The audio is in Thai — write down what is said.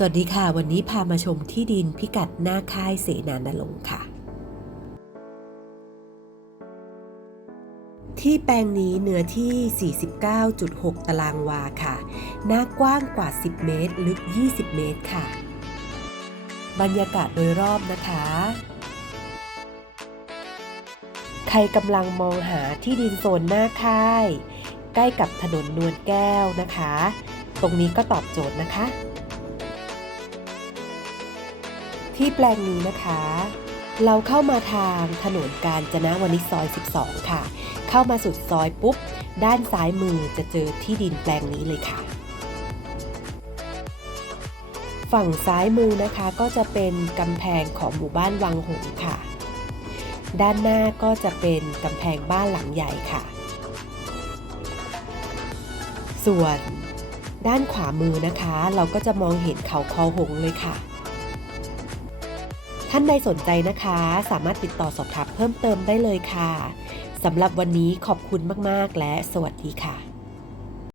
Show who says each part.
Speaker 1: สวัสดีค่ะ วันนี้พามาชมที่ดินพิกัดหน้าค่ายเสนานรงค์ค่ะ ที่แปลงนี้เนื้อที่ 49.6 ตารางวาค่ะ หน้ากว้างกว่า 10 เมตร ลึก 20 เมตรค่ะ บรรยากาศโดยรอบนะคะ ใครกำลังมองหาที่ดินโซนหน้าค่าย ใกล้กับถนนนวลแก้วนะคะ ตรงนี้ก็ตอบโจทย์นะคะ ที่แปลงนี้นะคะ เราเข้ามาทางถนนกาญจนวนิชซอย 12 ค่ะ เข้ามาสุดซอยปุ๊บ ด้านซ้ายมือจะเจอที่ดินแปลงนี้เลยค่ะ ฝั่งซ้ายมือนะคะก็จะเป็นกำแพงของหมู่บ้านวังหงส์ค่ะ ด้านหน้าก็จะเป็นกำแพงบ้านหลังใหญ่ค่ะ ส่วนด้านขวามือนะคะ เราก็จะมองเห็นเขาคอหงส์เลยค่ะ ท่านใดสนใจนะคะ สามารถติดต่อสอบถามเพิ่มเติมได้เลยค่ะสำหรับวันนี้ขอบคุณมาก ๆ และสวัสดีค่ะ